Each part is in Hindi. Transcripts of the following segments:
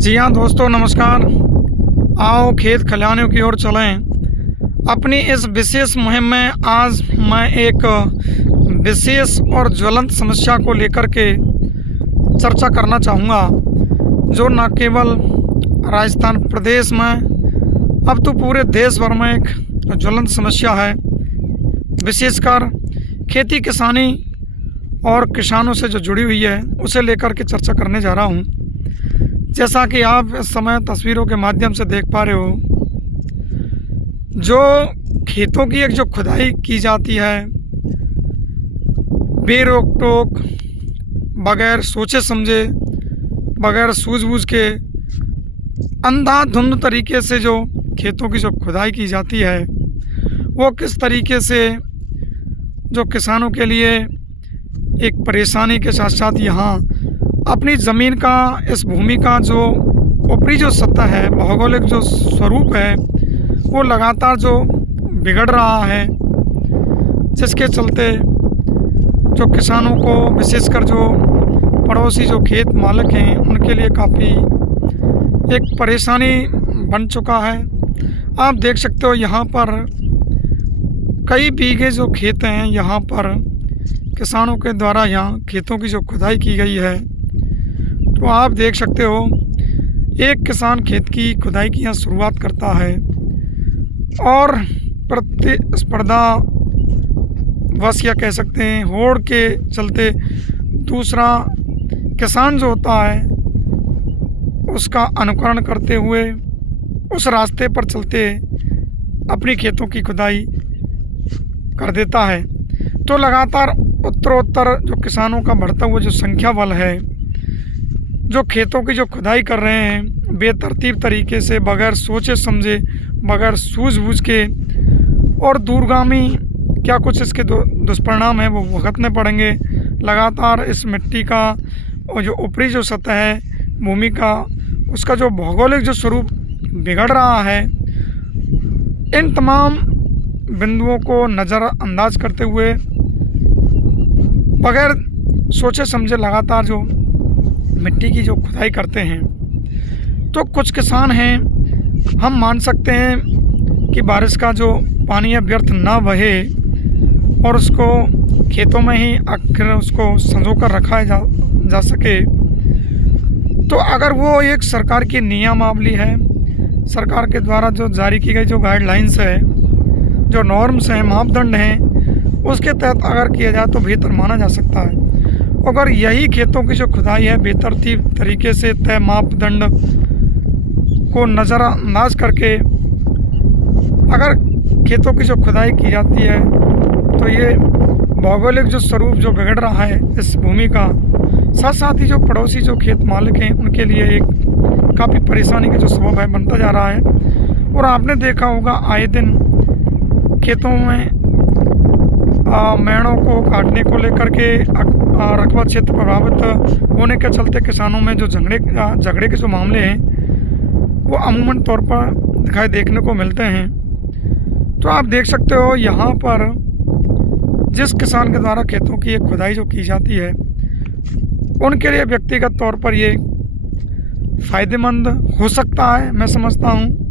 जी हाँ दोस्तों, नमस्कार। आओ खेत खलिहानों की ओर चलें। अपनी इस विशेष मुहिम में आज मैं एक विशेष और ज्वलंत समस्या को लेकर के चर्चा करना चाहूँगा, जो न केवल राजस्थान प्रदेश में, अब तो पूरे देश भर में एक ज्वलंत समस्या है। विशेषकर खेती किसानी और किसानों से जो जुड़ी हुई है, उसे लेकर के चर्चा करने जा रहा हूँ। जैसा कि आप इस समय तस्वीरों के माध्यम से देख पा रहे हो, जो खेतों की एक जो खुदाई की जाती है बेरोक टोक, बगैर सोचे समझे, बगैर सूझबूझ के, अंधाधुंध तरीके से जो खेतों की जो खुदाई की जाती है, वो किस तरीके से जो किसानों के लिए एक परेशानी के साथ साथ यहाँ अपनी ज़मीन का, इस भूमि का जो ऊपरी जो सतह है, भौगोलिक जो स्वरूप है, वो लगातार जो बिगड़ रहा है, जिसके चलते जो किसानों को, विशेषकर जो पड़ोसी जो खेत मालिक हैं, उनके लिए काफ़ी एक परेशानी बन चुका है। आप देख सकते हो यहाँ पर कई बीघे जो खेत हैं, यहाँ पर किसानों के द्वारा यहाँ खेतों की जो खुदाई की गई है, तो आप देख सकते हो एक किसान खेत की खुदाई की यहाँ शुरुआत करता है और प्रतिस्पर्धा वश या कह सकते हैं होड़ के चलते दूसरा किसान जो होता है, उसका अनुकरण करते हुए उस रास्ते पर चलते अपनी खेतों की खुदाई कर देता है। तो लगातार उत्तरोत्तर जो किसानों का बढ़ता हुआ जो संख्या बल है, जो खेतों की जो खुदाई कर रहे हैं बेतरतीब तरीके से, बगैर सोचे समझे, बगैर सूझबूझ के, और दूरगामी क्या कुछ इसके दुष्परिणाम हैं वो भुगतने पड़ेंगे। लगातार इस मिट्टी का और जो ऊपरी जो सतह है भूमि का, उसका जो भौगोलिक जो स्वरूप बिगड़ रहा है, इन तमाम बिंदुओं को नज़रअंदाज करते हुए, बगैर सोचे समझे लगातार जो मिट्टी की जो खुदाई करते हैं, तो कुछ किसान हैं, हम मान सकते हैं कि बारिश का जो पानी है व्यर्थ ना बहे और उसको खेतों में ही आखिर उसको संजो कर रखा जा सके। तो अगर वो एक सरकार की नियमावली है, सरकार के द्वारा जो जारी की गई जो गाइडलाइंस है, जो नॉर्म्स हैं, मापदंड हैं, उसके तहत अगर किया जाए तो बेहतर माना जा सकता है। अगर यही खेतों की जो खुदाई है बेतरतीब तरीके से तय मापदंड को नज़रअंदाज करके अगर खेतों की जो खुदाई की जाती है, तो ये भौगोलिक जो स्वरूप जो बिगड़ रहा है इस भूमि का, साथ साथ ही जो पड़ोसी जो खेत मालिक हैं, उनके लिए एक काफ़ी परेशानी का जो सबब है बनता जा रहा है। और आपने देखा होगा आए दिन खेतों में मेढ़ों को काटने को लेकर के रकबा क्षेत्र प्रभावित होने के चलते किसानों में जो झगड़े के जो मामले हैं, वो अमूमन तौर पर देखने को मिलते हैं। तो आप देख सकते हो यहाँ पर जिस किसान के द्वारा खेतों की एक खुदाई जो की जाती है, उनके लिए व्यक्तिगत तौर पर ये फ़ायदेमंद हो सकता है। मैं समझता हूँ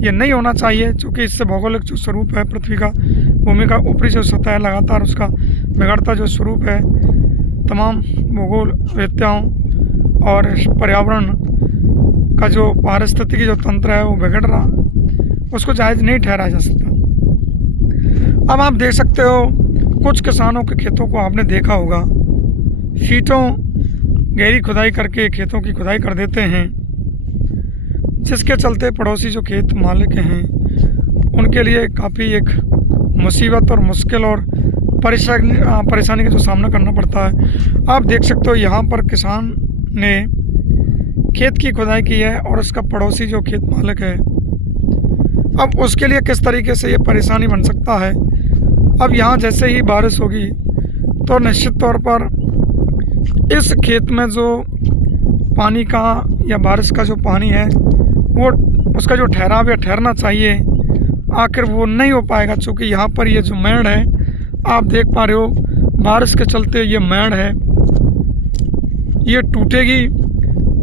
ये नहीं होना चाहिए, क्योंकि इससे भौगोलिक जो स्वरूप है पृथ्वी का, भूमि का ऊपरी जो सतह है, लगातार उसका बिगड़ता जो स्वरूप है, तमाम भूगोल व्यत्ययों और पर्यावरण का जो पारिस्थितिकी जो तंत्र है वो बिगड़ रहा, उसको जायज़ नहीं ठहराया जा सकता। अब आप देख सकते हो कुछ किसानों के खेतों को आपने देखा होगा, फीटों गहरी खुदाई करके खेतों की खुदाई कर देते हैं, जिसके चलते पड़ोसी जो खेत मालिक हैं, उनके लिए काफ़ी एक मुसीबत और मुश्किल और परेशानी का जो सामना करना पड़ता है। आप देख सकते हो यहाँ पर किसान ने खेत की खुदाई की है और उसका पड़ोसी जो खेत मालिक है, अब उसके लिए किस तरीके से ये परेशानी बन सकता है। अब यहाँ जैसे ही बारिश होगी तो निश्चित तौर पर इस खेत में जो पानी का या बारिश का जो पानी है, वो उसका जो ठहराव या ठहरना चाहिए, आखिर वो नहीं हो पाएगा। चूँकि यहाँ पर ये जो मेड़ है, आप देख पा रहे हो, बारिश के चलते ये मेड़ है, ये टूटेगी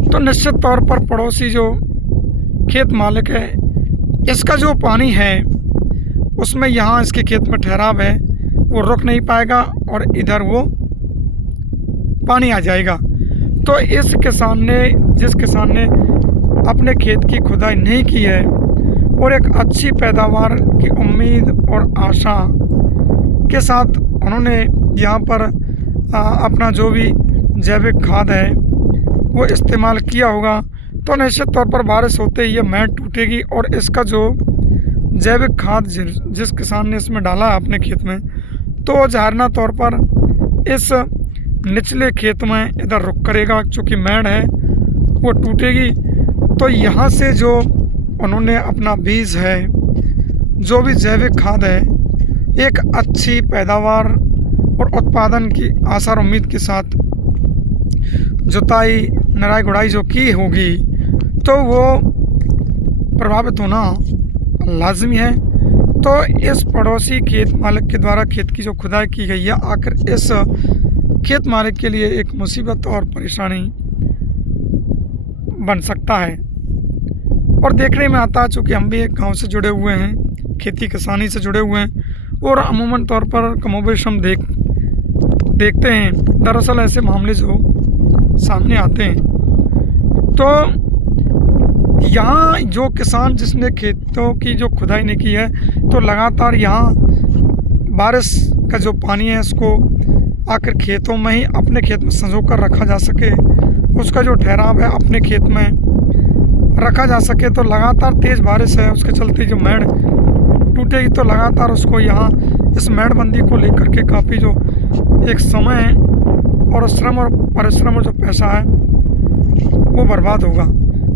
तो निश्चित तौर पर पड़ोसी जो खेत मालिक है, इसका जो पानी है उसमें यहाँ इसके खेत में ठहराव है, वो रुक नहीं पाएगा और इधर वो पानी आ जाएगा। तो इस किसान ने, जिस किसान ने अपने खेत की खुदाई नहीं की है और एक अच्छी पैदावार की उम्मीद और आशा के साथ उन्होंने यहाँ पर अपना जो भी जैविक खाद है वो इस्तेमाल किया होगा, तो निश्चित तौर पर बारिश होते ही ये मैट टूटेगी और इसका जो जैविक खाद जिस किसान ने इसमें डाला है अपने खेत में, तो ज़ाहिरना तौर पर इस निचले खेत में इधर रुक करेगा, चूँकि मैड़ है वो टूटेगी। तो यहाँ से जो उन्होंने अपना बीज है, जो भी जैविक खाद है, एक अच्छी पैदावार और उत्पादन की आशा और उम्मीद के साथ जुताई नराई गुड़ाई जो की होगी, तो वो प्रभावित होना लाजमी है। तो इस पड़ोसी खेत मालिक के द्वारा खेत की जो खुदाई की गई है, आखिर इस खेत मालिक के लिए एक मुसीबत और परेशानी बन सकता है। और देखने में आता है, चूँकि हम भी एक गांव से जुड़े हुए हैं, खेती किसानी से जुड़े हुए हैं और अमूमन तौर पर कमोबेश हम देखते हैं दरअसल ऐसे मामले जो सामने आते हैं। तो यहाँ जो किसान जिसने खेतों की जो खुदाई नहीं की है, तो लगातार यहाँ बारिश का जो पानी है उसको आकर खेतों में ही अपने खेत में संजो कर रखा जा सके, उसका जो ठहराव है अपने खेत में रखा जा सके। तो लगातार तेज़ बारिश है, उसके चलते जो मेड़ टूटेगी, तो लगातार उसको यहाँ इस मेड़बंदी को लेकर के काफ़ी जो एक समय और श्रम और परिश्रम और जो पैसा है वो बर्बाद होगा।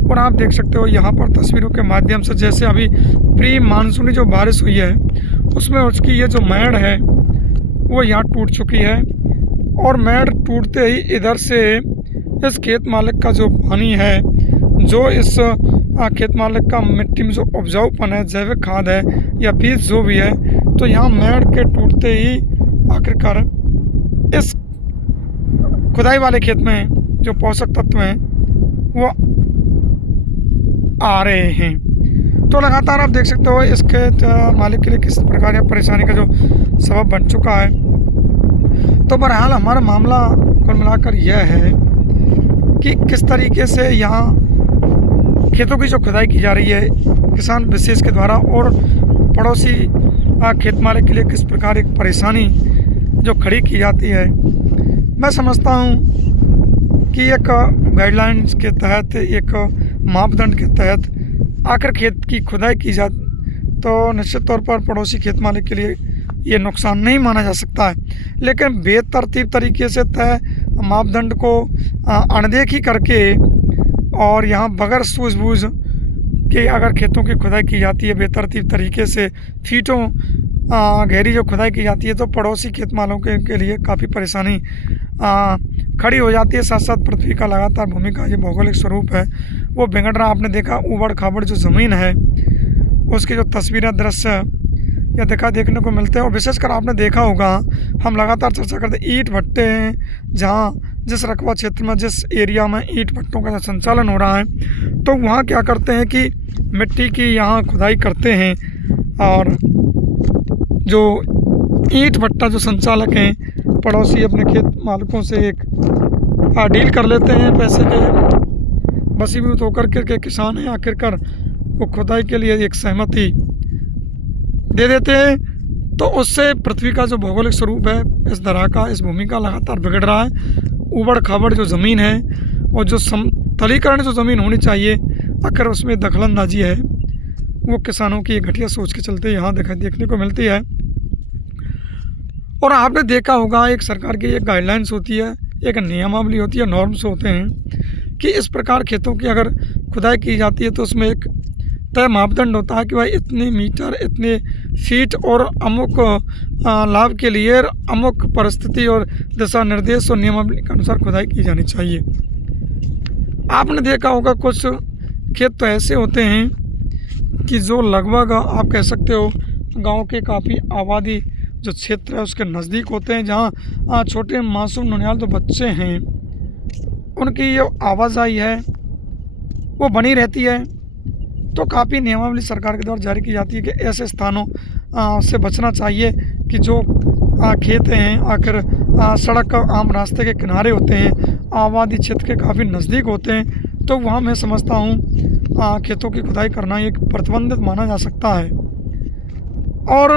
और आप देख सकते हो यहाँ पर तस्वीरों के माध्यम से, जैसे अभी प्री मानसूनी जो बारिश हुई है उसमें उसकी ये जो मेड़ है वो यहाँ टूट चुकी है और मेड़ टूटते ही इधर से इस खेत मालिक का जो पानी है, जो इस खेत मालिक का मिट्टी में जो उपजाऊपन है, जैविक खाद है या बीज जो भी है, तो यहाँ मेड़ के टूटते ही आखिरकार इस खुदाई वाले खेत में जो पोषक तत्व हैं वो आ रहे हैं। तो लगातार आप देख सकते हो इस खेत मालिक के लिए किस प्रकार या परेशानी का जो सबब बन चुका है। तो बहरहाल हमारा मामला कुल मिलाकर यह है कि किस तरीके से यहाँ खेतों की जो खुदाई की जा रही है किसान विशेष के द्वारा, और पड़ोसी खेत मालिक के लिए किस प्रकार एक परेशानी जो खड़ी की जाती है। मैं समझता हूँ कि एक गाइडलाइंस के तहत, एक मापदंड के तहत आकर खेत की खुदाई की जाए तो निश्चित तौर पर पड़ोसी खेत मालिक के लिए ये नुकसान नहीं माना जा सकता है। लेकिन बेतरतीब तरीके से तय मापदंड को अनदेखी करके और यहाँ बगैर सूझबूझ के अगर खेतों की खुदाई की जाती है, बेतरतीब तरीके से फीटों गहरी जो खुदाई की जाती है, तो पड़ोसी खेत मालों के लिए काफ़ी परेशानी खड़ी हो जाती है। साथ साथ पृथ्वी का लगातार भूमि का ये भौगोलिक स्वरूप है वो बिगड़ रहा। आपने देखा ऊबड़ खाबड़ जो ज़मीन है उसकी जो तस्वीरें, दृश्य या देखने को मिलते हैं। और विशेषकर आपने देखा होगा, हम लगातार चर्चा करते हैं ईंट भट्टे हैं, जहाँ जिस रकबा क्षेत्र में, जिस एरिया में ईंट भट्टों का संचालन हो रहा है, तो वहाँ क्या करते हैं कि मिट्टी की यहाँ खुदाई करते हैं और जो ईंट भट्टा जो संचालक हैं पड़ोसी अपने खेत मालिकों से एक डील कर लेते हैं पैसे के वसीभूत होकर के किसान हैं, आखिरकार वो खुदाई के लिए एक सहमति दे देते हैं। तो उससे पृथ्वी का जो भौगोलिक स्वरूप है इस तरह का, इस भूमि का लगातार बिगड़ रहा है। ऊबड़ खाबड़ जो ज़मीन है और जो समतलीकरण जो ज़मीन होनी चाहिए, आखिर उसमें दखलंदाजी है वो किसानों की घटिया सोच के चलते यहाँ देखने को मिलती है। और आपने देखा होगा एक सरकार की एक गाइडलाइंस होती है, एक नियमावली होती है, नॉर्म्स होते हैं कि इस प्रकार खेतों की अगर खुदाई की जाती है तो उसमें एक तय मापदंड होता है कि भाई इतने मीटर, इतने फीट और अमुक लाभ के लिए अमुक परिस्थिति और दिशा निर्देश और नियमावली के अनुसार खुदाई की जानी चाहिए। आपने देखा होगा कुछ खेत तो ऐसे होते हैं कि जो लगभग आप कह सकते हो गांव के काफ़ी आबादी जो क्षेत्र है उसके नज़दीक होते हैं, जहां छोटे मासूम नन्हाल जो बच्चे हैं उनकी जो आवाजाही है वो बनी रहती है। तो काफ़ी नियमावली सरकार के द्वारा जारी की जाती है कि ऐसे स्थानों से बचना चाहिए कि जो खेत हैं आखिर सड़क आम रास्ते के किनारे होते हैं, आबादी क्षेत्र के काफ़ी नज़दीक होते हैं। तो वहाँ मैं समझता हूँ खेतों की खुदाई करना एक प्रतिबंधित माना जा सकता है। और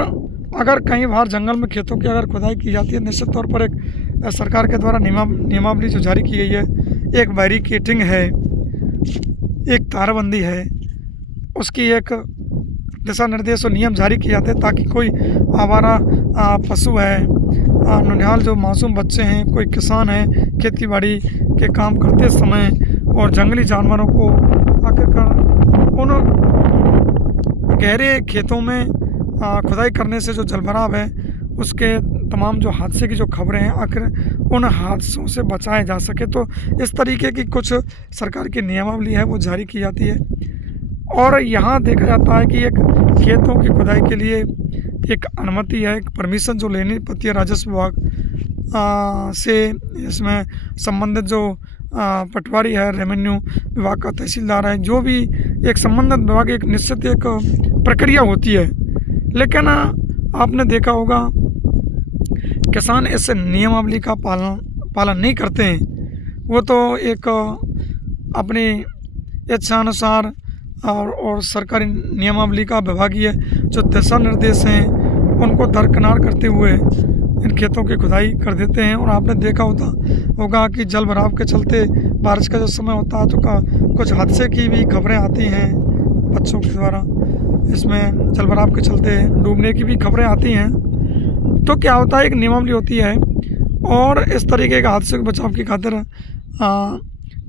अगर कहीं बाहर जंगल में खेतों की अगर खुदाई की जाती है, निश्चित तौर पर एक सरकार के द्वारा नियमावली जो जारी की गई है, एक बैरिकेडिंग है, एक तारबंदी है, उसकी एक दिशा निर्देश और नियम जारी किए जाते हैं ताकि कोई आवारा पशु है, नौनिहाल जो मासूम बच्चे हैं, कोई किसान है खेती बाड़ी के काम करते समय और जंगली जानवरों को आखिरकार उन गहरे खेतों में खुदाई करने से जो जलभराव है उसके तमाम जो हादसे की जो खबरें हैं आखिर उन हादसों से बचाया जा सके। तो इस तरीके की कुछ सरकार की नियमावली है वो जारी की जाती है। और यहाँ देखा जाता है कि एक खेतों की खुदाई के लिए एक अनुमति है, एक परमिशन जो लेनी पड़ती है राजस्व विभाग से। इसमें संबंधित जो पटवारी है, रेवेन्यू विभाग का तहसीलदार है, जो भी एक संबंधित विभाग एक निश्चित एक प्रक्रिया होती है। लेकिन आपने देखा होगा किसान इस नियमावली का पालन नहीं करते हैं। वो तो एक अपनी इच्छानुसार और सरकारी नियमावली का विभागीय जो दिशा निर्देश हैं उनको दरकिनार करते हुए इन खेतों की खुदाई कर देते हैं। और आपने देखा होगा कि जल भराव के चलते बारिश का जो समय होता है तो कुछ हादसे की भी खबरें आती हैं बच्चों के द्वारा, इसमें जल भराव के चलते डूबने की भी खबरें आती हैं। तो क्या होता है, एक नियमावली होती है और इस तरीके के हादसे के बचाव की खातिर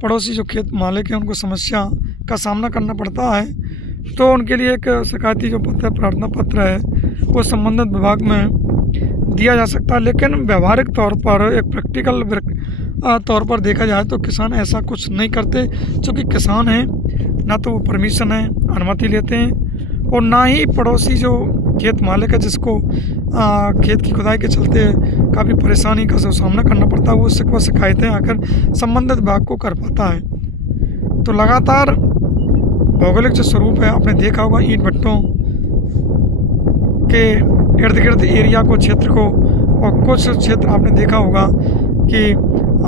पड़ोसी जो खेत मालिक हैं उनको समस्या का सामना करना पड़ता है। तो उनके लिए एक शिकायती जो पत्र प्रार्थना पत्र है वो संबंधित विभाग में दिया जा सकता है। लेकिन व्यवहारिक तौर पर एक प्रैक्टिकल तौर पर देखा जाए तो किसान ऐसा कुछ नहीं करते, क्योंकि किसान हैं ना तो वो परमिशन है अनुमति लेते हैं और ना ही पड़ोसी जो खेत मालिक है जिसको खेत की खुदाई के चलते काफ़ी परेशानी का सामना करना पड़ता है, वो शिकायतें आकर संबंधित विभाग को कर पाता है। तो लगातार भौगोलिक जो स्वरूप है आपने देखा होगा, ईंट भट्टों के इर्द गिर्द एरिया को, क्षेत्र को, और कुछ क्षेत्र आपने देखा होगा कि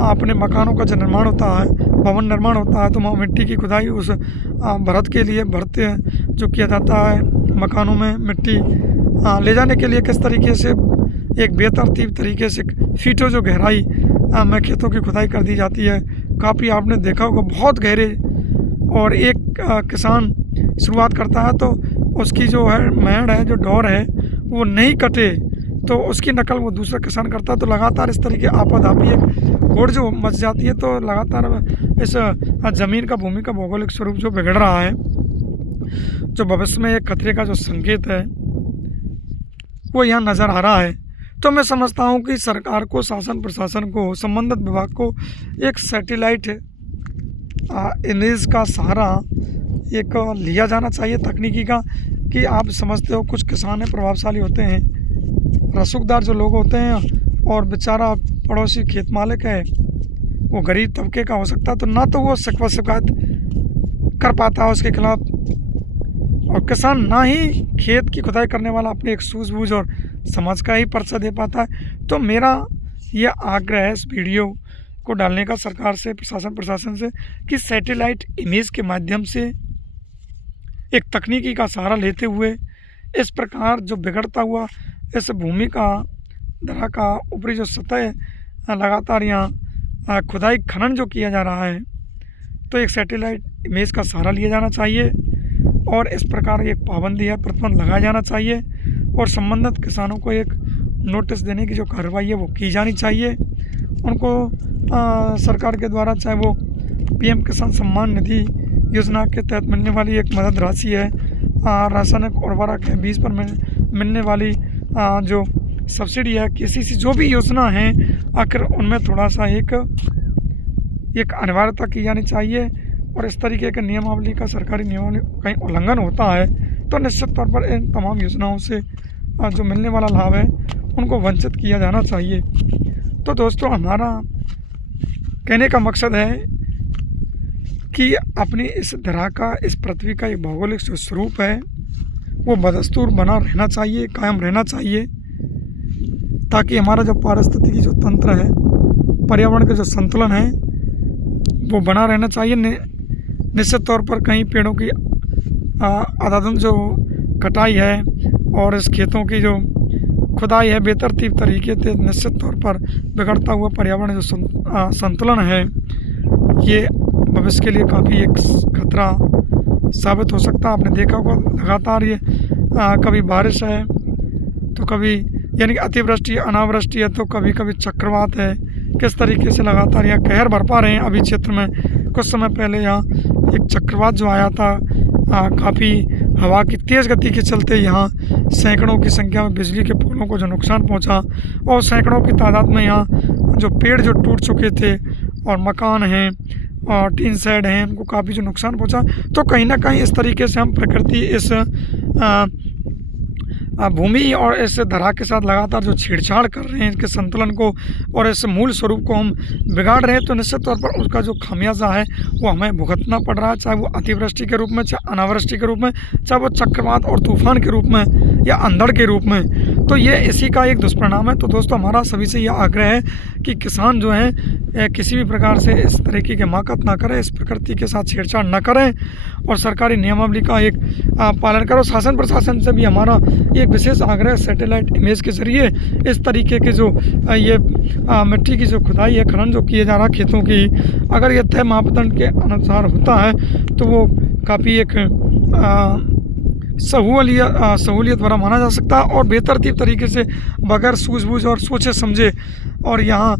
अपने मकानों का जो निर्माण होता है, भवन निर्माण होता है, तो वहाँ मिट्टी की खुदाई उस भरत के लिए भरते जो किया जाता है मकानों में मिट्टी ले जाने के लिए किस तरीके से एक बेतरतीब तरीके से फीटों जो गहराई में खेतों की खुदाई कर दी जाती है। काफ़ी आपने देखा होगा बहुत गहरे, और एक किसान शुरुआत करता है तो उसकी जो है मेड़ है, जो डोर है वो नहीं कटे तो उसकी नकल वो दूसरा किसान करता है। तो लगातार इस तरीके आपाधापी एक होड़ जो मच जाती है। तो लगातार इस ज़मीन का, भूमि का भौगोलिक स्वरूप जो बिगड़ रहा है, जो भविष्य में एक खतरे का जो संकेत है वो यहाँ नज़र आ रहा है। तो मैं समझता हूँ कि सरकार को, शासन प्रशासन को, संबंधित विभाग को एक सैटेलाइट इमेज का सहारा एक लिया जाना चाहिए तकनीकी का। कि आप समझते हो कुछ किसान हैं प्रभावशाली होते हैं, रसूखदार जो लोग होते हैं, और बेचारा पड़ोसी खेत मालिक है वो गरीब तबके का हो सकता है, तो ना तो वो शिकायत कर पाता है उसके खिलाफ, और किसान ना ही खेत की खुदाई करने वाला अपनी एक सूझबूझ और समझ का ही पर्चा दे पाता है। तो मेरा ये आग्रह है इस वीडियो को डालने का सरकार से, प्रशासन से, कि सैटेलाइट इमेज के माध्यम से एक तकनीकी का सहारा लेते हुए इस प्रकार जो बिगड़ता हुआ इस भूमि का दरा का ऊपरी जो सतह लगातार यहाँ खुदाई खनन जो किया जा रहा है, तो एक सैटेलाइट इमेज का सहारा लिया जाना चाहिए और इस प्रकार एक पाबंदी है, प्रतिबंध लगाया जाना चाहिए, और संबंधित किसानों को एक नोटिस देने की जो कार्रवाई है वो की जानी चाहिए। उनको सरकार के द्वारा, चाहे वो पीएम किसान सम्मान निधि योजना के तहत मिलने वाली एक मदद राशि है, रासायनिक उर्वरक है, बीज पर मिलने वाली जो सब्सिडी है, किसी जो भी योजना है, आखिर उनमें थोड़ा सा एक अनिवार्यता की जानी चाहिए। और इस तरीके के नियमावली का, सरकारी नियमावली कहीं उल्लंघन होता है तो निश्चित तौर पर इन तमाम योजनाओं से जो मिलने वाला लाभ है उनको वंचित किया जाना चाहिए। तो दोस्तों, हमारा कहने का मकसद है कि अपनी इस धरा का, इस पृथ्वी का एक भौगोलिक जो स्वरूप है वो बदस्तूर बना रहना चाहिए, कायम रहना चाहिए, ताकि हमारा जो पारिस्थितिकी जो तंत्र है, पर्यावरण का जो संतुलन है वो बना रहना चाहिए। निश्चित तौर पर कहीं पेड़ों की अंधाधुंध जो कटाई है और इस खेतों की जो खुदाई है बेतरतीब तरीके से, निश्चित तौर पर बिगड़ता हुआ पर्यावरण जो संतुलन है ये भविष्य के लिए काफ़ी एक खतरा साबित हो सकता है। आपने देखा होगा लगातार ये कभी बारिश है तो कभी यानी कि अतिवृष्टि, अनावृष्टि है तो कभी कभी चक्रवात है, किस तरीके से लगातार यहाँ कहर बरपा रहे हैं। अभी क्षेत्र में कुछ समय पहले यहाँ एक चक्रवात जो आया था, काफ़ी हवा की तेज़ गति के चलते यहाँ सैकड़ों की संख्या में बिजली के पोलों को जो नुकसान पहुँचा और सैकड़ों की तादाद में यहाँ जो पेड़ जो टूट चुके थे और मकान हैं और टीन शेड हैं उनको काफ़ी जो नुकसान पहुँचा। तो कहीं ना कहीं इस तरीके से हम प्रकृति, इस भूमि और इस धरा के साथ लगातार जो छेड़छाड़ कर रहे हैं, इसके संतुलन को और इस मूल स्वरूप को हम बिगाड़ रहे हैं, तो निश्चित तौर पर उसका जो खामियाजा है वो हमें भुगतना पड़ रहा है, चाहे वो अतिवृष्टि के रूप में, चाहे अनावृष्टि के रूप में, चाहे वो चक्रवात और तूफान के रूप में या अंधड़ के रूप में। तो ये इसी का एक दुष्परिणाम है। तो दोस्तों, हमारा सभी से यह आग्रह है कि किसान जो हैं किसी भी प्रकार से इस तरीके के माकत ना करें, इस प्रकृति के साथ छेड़छाड़ ना करें और सरकारी नियमावली का एक पालन करो। शासन प्रशासन से भी हमारा एक विशेष आग्रह सैटेलाइट इमेज के ज़रिए इस तरीके के जो ये मिट्टी की जो खुदाई है, खनन जो किए जा रहा खेतों की, अगर ये तय मापदंड के अनुसार होता है तो वो काफ़ी एक सहूलियत भरा माना जा सकता है और बेतरतीब तरीके से बगैर सूझबूझ और सोचे समझे और यहाँ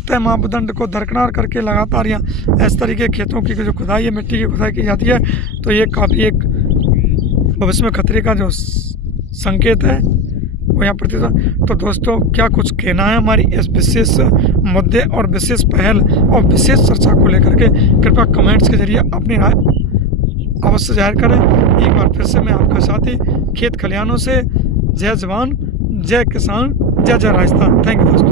तय मापदंड को दरकिनार करके लगातार यहाँ इस तरीके खेतों की जो खुदाई है, मिट्टी की खुदाई की जाती है, तो ये काफ़ी एक भविष्य में खतरे का जो संकेत है वो यहाँ प्रतीत। तो दोस्तों, क्या कुछ कहना है हमारी इस विशेष मुद्दे और विशेष पहल और विशेष चर्चा को लेकर के, कृपया कमेंट्स के जरिए अपनी राय अवश्य जाहिर करें। एक बार फिर से मैं आपका साथी खेत खलिहानों से, जय जवान, जय किसान, जय जय राजस्थान। थैंक यू दोस्तों।